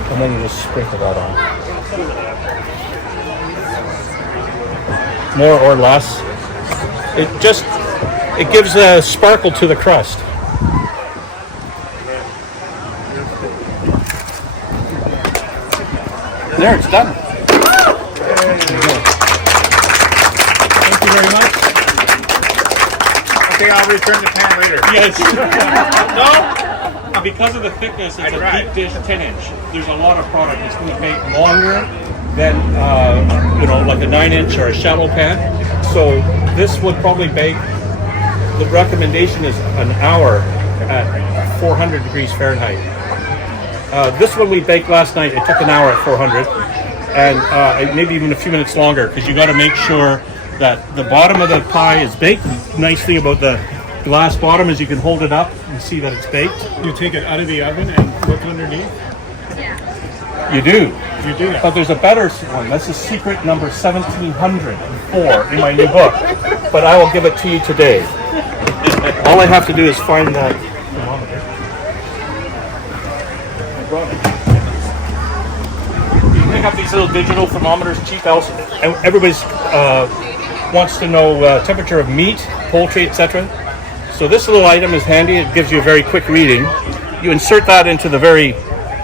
And then you just sprinkle that on. More or less. It gives a sparkle to the crust. There, it's done. Thank you very much. Okay, I'll return the pan later. Yes. No, because of the thickness, it's a deep dish 10-inch. There's a lot of product. It's going to bake longer than like a 9-inch or a shallow pan. So this would probably bake. The recommendation is an hour at 400 degrees Fahrenheit. This one we baked last night. It took an hour at 400, and maybe even a few minutes longer, because you got to make sure that the bottom of the pie is baked. The nice thing about the glass bottom is you can hold it up and see that it's baked. You take it out of the oven and look underneath? You do. You do. But there's a better one. This is secret number 1704 in my new book. But I will give it to you today. All I have to do is find that thermometer. You pick up these little digital thermometers, cheap else. Everybody wants to know temperature of meat, poultry, etc. So this little item is handy. It gives you a very quick reading. You insert that into the very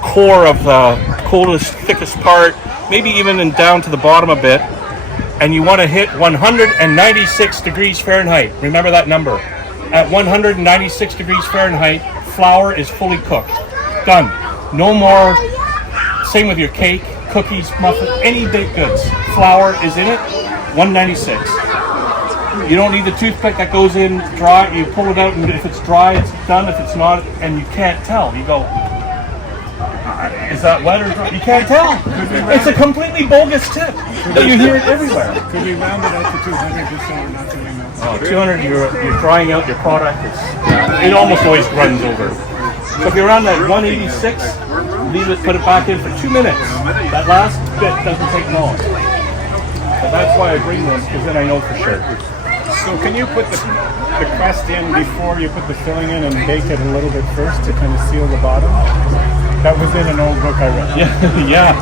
core of the coldest, thickest part, maybe even down to the bottom a bit, and you want to hit 196 degrees Fahrenheit. Remember that number. At 196 degrees Fahrenheit, flour is fully cooked. Done. No more. Same with your cake, cookies, muffins, any baked goods. Flour is in it, 196. You don't need the toothpick that goes in dry. You pull it out, and if it's dry, it's done. If it's not, and you can't tell, you go, is that wet or dry? You can't tell. It's a completely bogus tip. But you hear it everywhere. Could we round it up to 200 just so we're not doing that? 200, you're drying out your product. It almost always runs over. So if you're around that 186, leave it, put it back in for 2 minutes. That last bit doesn't take long. But that's why I bring this, because then I know for sure. So can you put the crust in before you put the filling in and bake it a little bit first to kind of seal the bottom? That was in an old book I read. Yeah.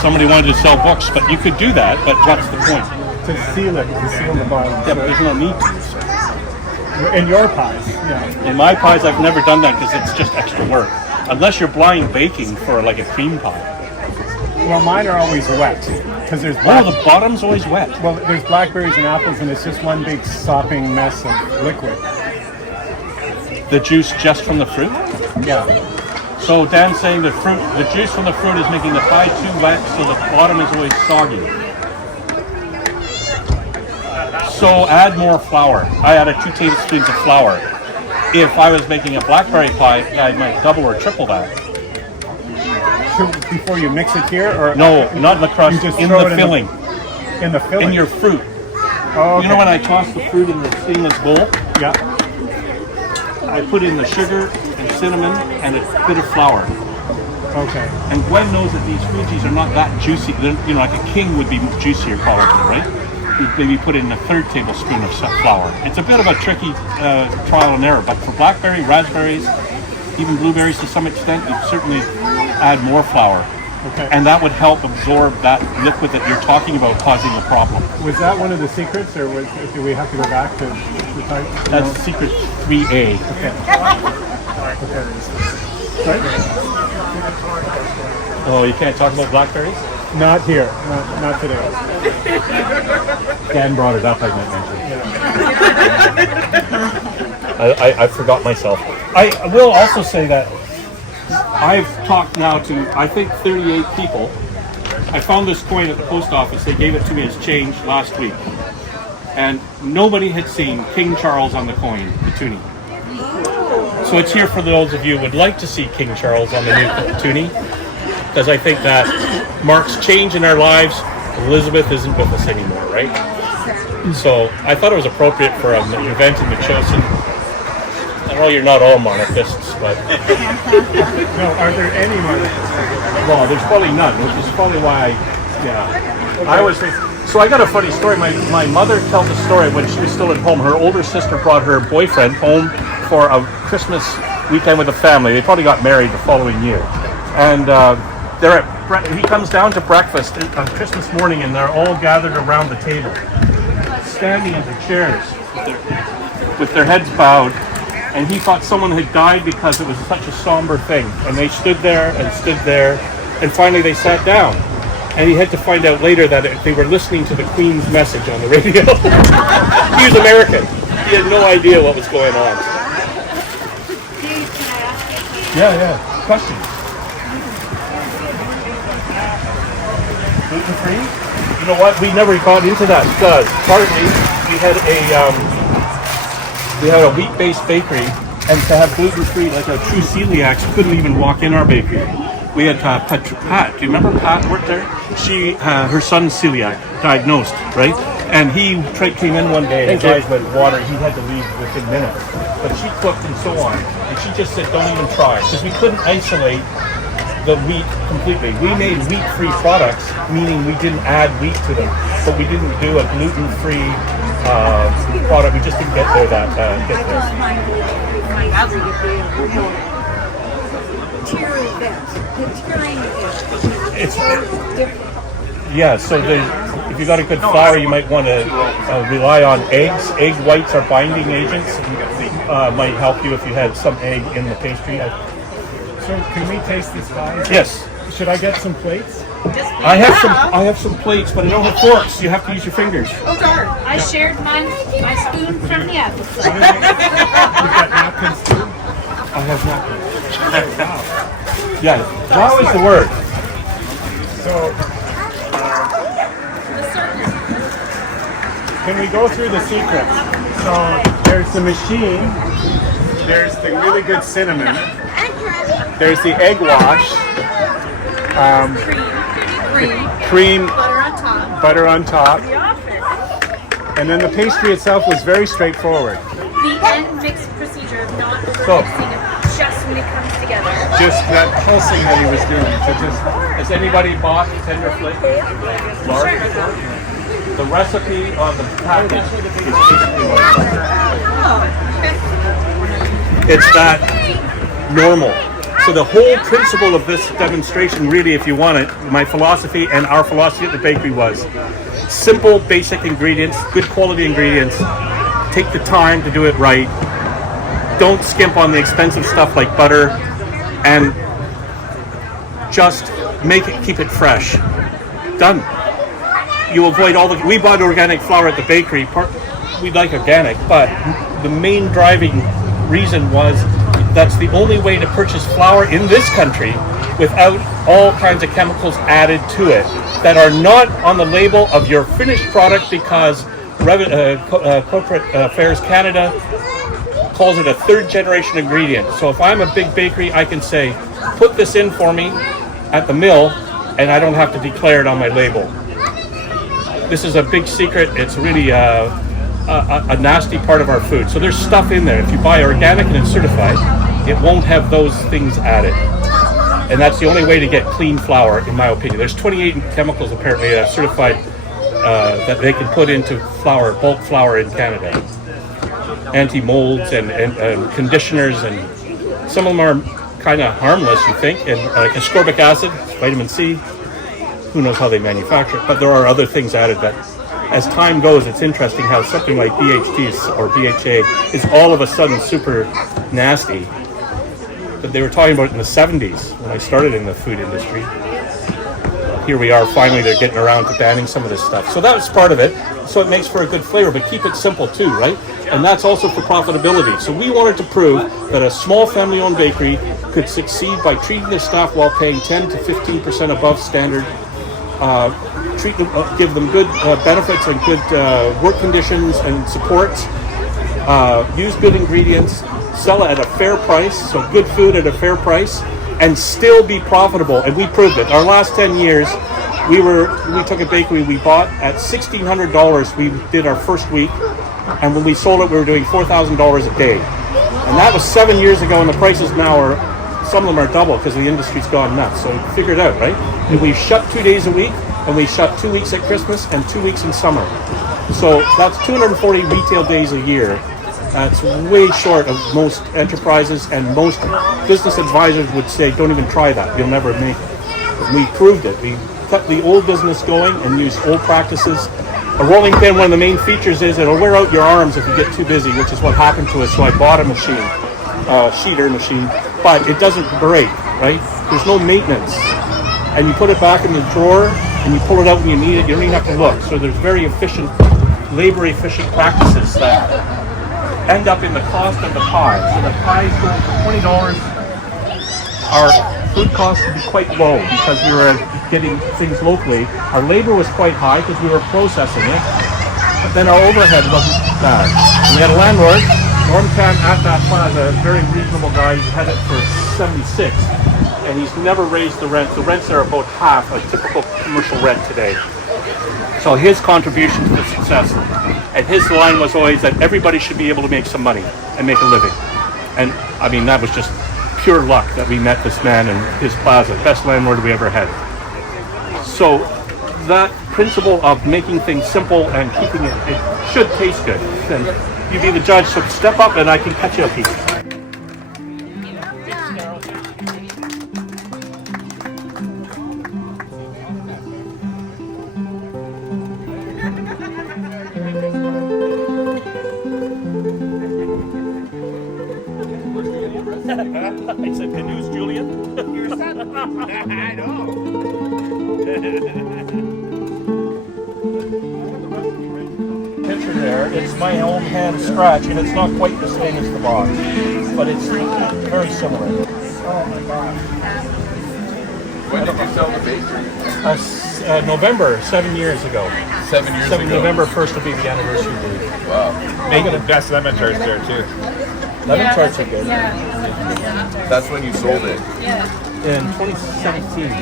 Somebody wanted to sell books, but you could do that, but what's the point? To seal it, to seal the bottom. Yeah, but there's no need to. In your pies, yeah. In my pies, I've never done that because it's just extra work. Unless you're blind baking for like a cream pie. Well, mine are always wet because there's the bottom's always wet. Well, there's blackberries and apples, and it's just one big sopping mess of liquid. The juice just from the fruit? Yeah. So Dan's saying the juice from the fruit is making the pie too wet, so the bottom is always soggy. So add more flour. I added 2 tablespoons of flour. If I was making a blackberry pie, I might double or triple that. Before you mix it here, or no, not in the crust, in the filling. In the filling. In your fruit. Oh, okay. You know when I toss the fruit in the stainless bowl? Yeah. I put in the sugar and cinnamon and a bit of flour. Okay. And Gwen knows that these Fuji's are not that juicy. They're, like a king would be juicier probably, right? You'd maybe put in a 3rd tablespoon of flour. It's a bit of a tricky trial and error, but for blackberry, raspberries, even blueberries to some extent, you'd certainly add more flour. Okay. And that would help absorb that liquid that you're talking about causing the problem. Was that one of the secrets, or do we have to go back to the type? That's secret 3A. Okay. Right? Oh, you can't talk about blackberries? Not here. Not today. Dan brought it up, I might mention. I forgot myself. I will also say that I've talked now to, I think, 38 people. I found this coin at the post office. They gave it to me as change last week. And nobody had seen King Charles on the coin, the toonie. So it's here for those of you who would like to see King Charles on the new toonie, because I think that marks change in our lives. Elizabeth isn't with us anymore, right? So I thought it was appropriate for an event in the chosen. I know you're not all monarchists, but... No, are there any monarchists? Well, there's probably none, which is probably why I was... So I got a funny story. My mother tells a story when she was still at home. Her older sister brought her boyfriend home for a Christmas weekend with the family. They probably got married the following year. And he comes down to breakfast on Christmas morning, and they're all gathered around the table, standing in the chairs with their heads bowed. And he thought someone had died because it was such a somber thing. And they stood there, and finally they sat down. And he had to find out later that they were listening to the Queen's message on the radio. He was American. He had no idea what was going on. Yeah. Questions? Gluten-free? You know what? We never got into that because partly we had a wheat-based bakery, and to have gluten-free, like a true celiac, couldn't even walk in our bakery. We had Pat. Do you remember Pat worked there? Her son's celiac, diagnosed, right? And he came in one day, and his eyes went water. He had to leave within minutes. But she cooked and so on, and she just said, "Don't even try," because we couldn't isolate the wheat completely. We made wheat-free products, meaning we didn't add wheat to them, but we didn't do a gluten-free product. We just didn't get there get there. It's yeah. So if you got a good flour, you might want to rely on eggs. Egg whites are binding agents. Might help you if you had some egg in the pastry. So can we taste this, guys? Yes. Should I get some plates? I have some plates, but I don't have forks. You have to use your fingers. Oh darn! I shared my spoon from the apple. You've got napkins too? I have not. Yeah, wow is the word. So, can we go through the secrets? So, there's the machine, there's the really good cinnamon, there's the egg wash, cream, butter on top, and then the pastry itself was very straightforward. The end mix procedure of not overmixing it just when it comes together. Just that pulsing that he was doing. So just, Has anybody bought tender flake? Large? The recipe on the package is basically what it's that normal. So the whole principle of this demonstration, really, if you want it, my philosophy and our philosophy at the bakery was simple, basic ingredients, good quality ingredients. Take the time to do it right. Don't skimp on the expensive stuff like butter, and just keep it fresh. Done. You avoid we bought organic flour at the bakery. We like organic, but the main driving reason was that's the only way to purchase flour in this country without all kinds of chemicals added to it that are not on the label of your finished product, because Corporate Affairs Canada calls it a third generation ingredient. So if I'm a big bakery, I can say, put this in for me at the mill, and I don't have to declare it on my label. This is a big secret. It's really a nasty part of our food. So there's stuff in there. If you buy organic and it's certified, it won't have those things added. And that's the only way to get clean flour, in my opinion. There's 28 chemicals apparently certified that they can put into flour, bulk flour in Canada. Anti-molds and conditioners, and some of them are kind of harmless, you think, and ascorbic acid, vitamin C. Who knows how they manufacture it, but there are other things added that, as time goes, it's interesting how something like BHT or BHA is all of a sudden super nasty. But they were talking about it in the 70s when I started in the food industry. Here we are, finally they're getting around to banning some of this stuff. So that's part of it. So it makes for a good flavor, but keep it simple too, right? And that's also for profitability. So we wanted to prove that a small family-owned bakery could succeed by treating their staff while paying 10 to 15% above standard, treat them, give them good benefits and good work conditions and supports, use good ingredients, sell it at a fair price, so good food at a fair price, and still be profitable. And we proved it. Our last 10 years, we took a bakery we bought at $1,600. We did our first week, and when we sold it, we were doing $4,000 a day. And that was 7 years ago, and the prices now are, some of them are double because the industry's gone nuts. So figure it out, right? And we shut 2 days a week, and we shut 2 weeks at Christmas and 2 weeks in summer. So that's 240 retail days a year. That's way short of most enterprises, and most business advisors would say, don't even try that. You'll never make it. But we proved it. We kept the old business going and used old practices. A rolling pin, one of the main features is it'll wear out your arms if you get too busy, which is what happened to us. So I bought a machine, sheeter machine, but it doesn't break, right? There's no maintenance. And you put it back in the drawer and you pull it out when you need it. You don't even have to look. So there's very efficient, labor-efficient practices that end up in the cost of the pie. So the pies going for $20. Our food costs would be quite low because we were getting things locally. Our labor was quite high because we were processing it, but then our overhead wasn't bad. And we had a landlord, Norm Tan, at that plaza, a very reasonable guy. He's had it for 76, and he's never raised the rent. The rents are about half a typical commercial rent today. So his contribution to the success, and his line was always that everybody should be able to make some money and make a living. And I mean, that was just pure luck that we met this man in his plaza. Best landlord we ever had. So that principle of making things simple and keeping it should taste good. Then you be the judge, so step up and I can cut you a piece. I said, good news, Julian. Your son. I know. Picture there, it's my own hand scratch, and it's not quite the same as the box, but it's very similar. Oh my God. When did you sell the bakery? November, 7 years ago. 7 years ago. November 1st will be the anniversary date. Wow. Making the best lemon tarts there too. Lemon tarts are good. That's when you sold it. In 2017.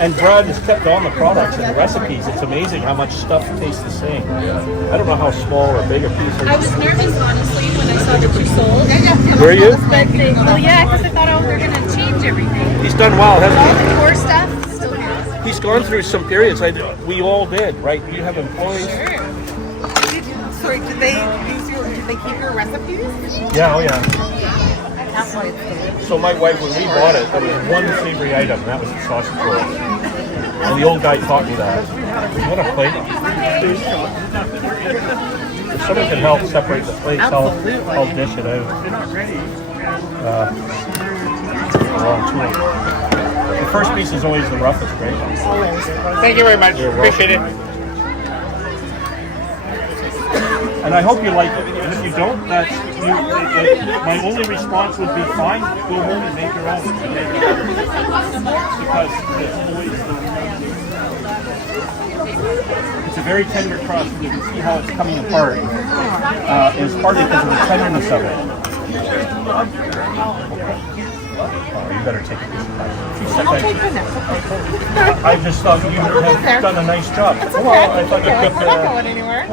And Brad has kept on the products and the recipes. It's amazing how much stuff tastes the same. I don't know how small or big a piece I was nervous, honestly, when I saw that you sold. Were you? Well, yeah, because I thought, they're going to change everything. He's done well, hasn't All the core stuff still here. he? He's gone through some periods. We all did, right? You have employees. Sorry, did they keep your recipes? Yeah, oh yeah. That's why it's delicious. So my wife, when we bought it, there was one savory item, and that was the sausage roll. And the old guy taught me that. You want a plate? If someone can help separate the plates, I'll dish it out. Wrong tool. The first piece is always the roughest, right? Thank you very much. Appreciate it. And I hope you like it. And if you don't, my only response would be fine. Go home and make your own. Because it's a very tender crust. You can see how it's coming apart. It's partly because of the tenderness of it. Oh, you better take a piece of that. I'll take the next. I just thought you had done a nice job. It's okay. Well, I thought you We're cooked. not going anywhere.